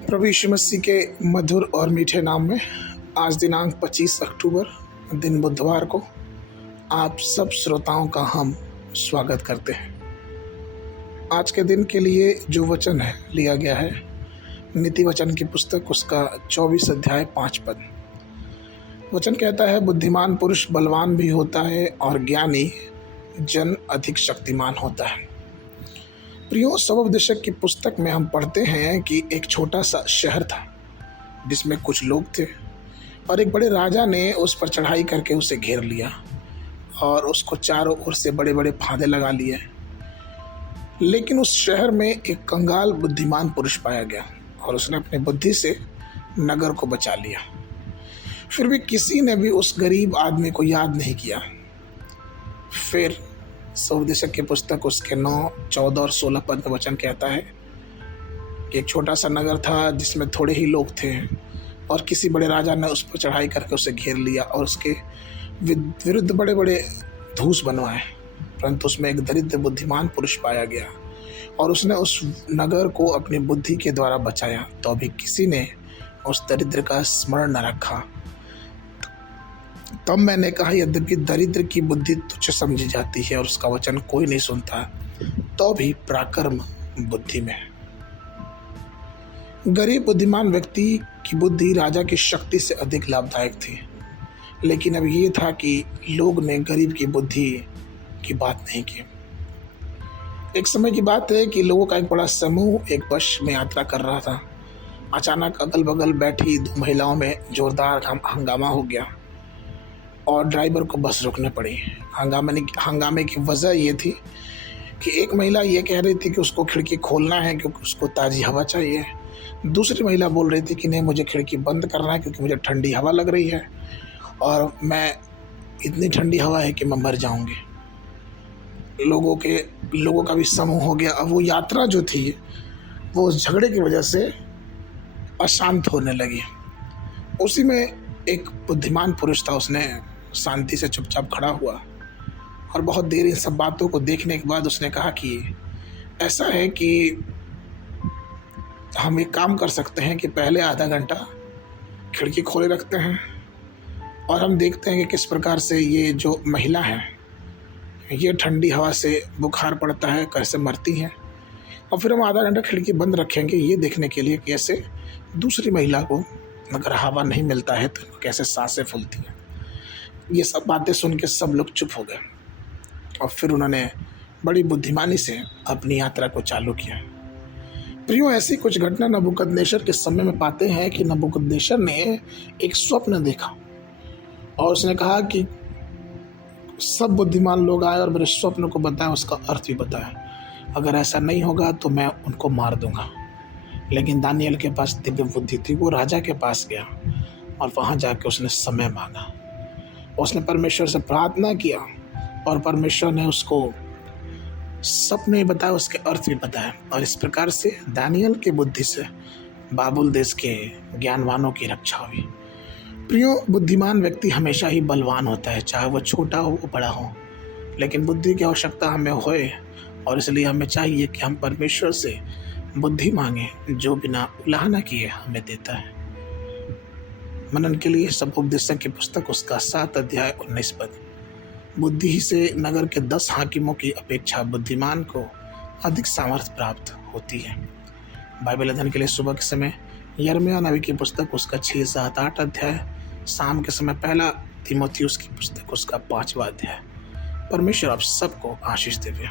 प्रभु यीशु मसीह के मधुर और मीठे नाम में आज दिनांक 25 अक्टूबर दिन बुधवार को आप सब श्रोताओं का हम स्वागत करते हैं। आज के दिन के लिए जो वचन है लिया गया है नीति वचन की पुस्तक उसका 24 अध्याय 5 पद। वचन कहता है, बुद्धिमान पुरुष बलवान भी होता है और ज्ञानी जन अधिक शक्तिमान होता है। प्रियो, सबोपदेशक की पुस्तक में हम पढ़ते हैं कि एक छोटा सा शहर था जिसमें कुछ लोग थे और एक बड़े राजा ने उस पर चढ़ाई करके उसे घेर लिया और उसको चारों ओर से बड़े बड़े फांदे लगा लिए। लेकिन उस शहर में एक कंगाल बुद्धिमान पुरुष पाया गया और उसने अपनी बुद्धि से नगर को बचा लिया। फिर भी किसी ने भी उस गरीब आदमी को याद नहीं किया। फिर सबोपदेशक की पुस्तक उसके 9, 14 और 16 पद में वचन कहता है कि एक छोटा सा नगर था जिसमें थोड़े ही लोग थे और किसी बड़े राजा ने उस पर चढ़ाई करके उसे घेर लिया और उसके विरुद्ध बड़े बड़े धूस बनवाए। परंतु उसमें एक दरिद्र बुद्धिमान पुरुष पाया गया और उसने उस नगर को अपनी बुद्धि के द्वारा बचाया। तो अभी किसी ने उस दरिद्र का स्मरण न रखा। तब मैंने कहा, यद्यपि दरिद्र की बुद्धि तुच्छ समझी जाती है और उसका वचन कोई नहीं सुनता, तो भी पराक्रम बुद्धि में है। गरीब बुद्धिमान व्यक्ति की बुद्धि राजा की शक्ति से अधिक लाभदायक थी। लेकिन अब ये था कि लोग ने गरीब की बुद्धि की बात नहीं की। एक समय की बात है कि लोगों का एक बड़ा समूह एक बस में यात्रा कर रहा था। अचानक अगल बगल बैठी 2 महिलाओं में जोरदार हंगामा हो गया और ड्राइवर को बस रोकने पड़ी। हंगामे की वजह ये थी कि एक महिला ये कह रही थी कि उसको खिड़की खोलना है क्योंकि उसको ताज़ी हवा चाहिए। दूसरी महिला बोल रही थी कि नहीं, मुझे खिड़की बंद करना है क्योंकि मुझे ठंडी हवा लग रही है और मैं इतनी ठंडी हवा है कि मैं मर जाऊंगी। लोगों का भी समूह हो गया। अब वो यात्रा जो थी वो उस झगड़े की वजह से अशांत होने लगी। उसी में एक बुद्धिमान पुरुष था, उसने शांति से चुपचाप खड़ा हुआ और बहुत देर इन सब बातों को देखने के बाद उसने कहा कि ऐसा है कि हम एक काम कर सकते हैं कि पहले आधा घंटा खिड़की खोले रखते हैं और हम देखते हैं कि किस प्रकार से ये जो महिला है ये ठंडी हवा से बुखार पड़ता है, कैसे मरती हैं, और फिर हम आधा घंटा खिड़की बंद रखेंगे ये देखने के लिए कैसे दूसरी महिला को अगर हवा नहीं मिलता है तो कैसे सांसें फूलती हैं। ये सब बातें सुन के सब लोग चुप हो गए और फिर उन्होंने बड़ी बुद्धिमानी से अपनी यात्रा को चालू किया। प्रियो, ऐसी कुछ घटना नबूकदनेस्सर के समय में पाते हैं कि नबूकदनेस्सर ने एक स्वप्न देखा और उसने कहा कि सब बुद्धिमान लोग आए और मेरे स्वप्न को बताया, उसका अर्थ भी बताया। अगर ऐसा नहीं होगा तो मैं उनको मार दूंगा। लेकिन दानियल के पास दिव्य बुद्धि थी। वो राजा के पास गया और वहाँ जाके उसने समय मांगा। उसने परमेश्वर से प्रार्थना किया और परमेश्वर ने उसको सपने बताया, उसके अर्थ भी बताया। और इस प्रकार से दानियल की बुद्धि से बाबुल देश के ज्ञानवानों की रक्षा हुई। प्रियो, बुद्धिमान व्यक्ति हमेशा ही बलवान होता है, चाहे वो छोटा हो वो बड़ा हो। लेकिन बुद्धि की आवश्यकता हमें होए और इसलिए हमें चाहिए कि हम परमेश्वर से बुद्धि मांगे जो बिना उलाहना किए हमें देता है। मनन के लिए सबोपदेशक की पुस्तक उसका 7 अध्याय 19 पद। बुद्धि ही से नगर के 10 हाकिमों की अपेक्षा बुद्धिमान को अधिक सामर्थ्य प्राप्त होती है। बाइबल अध्ययन के लिए सुबह के समय यिर्मयाह नबी की पुस्तक उसका 6, 7, 8 अध्याय। शाम के समय 1 तीमुथियुस की पुस्तक उसका 5वां अध्याय। परमेश्वर आप सबको आशीष देवे।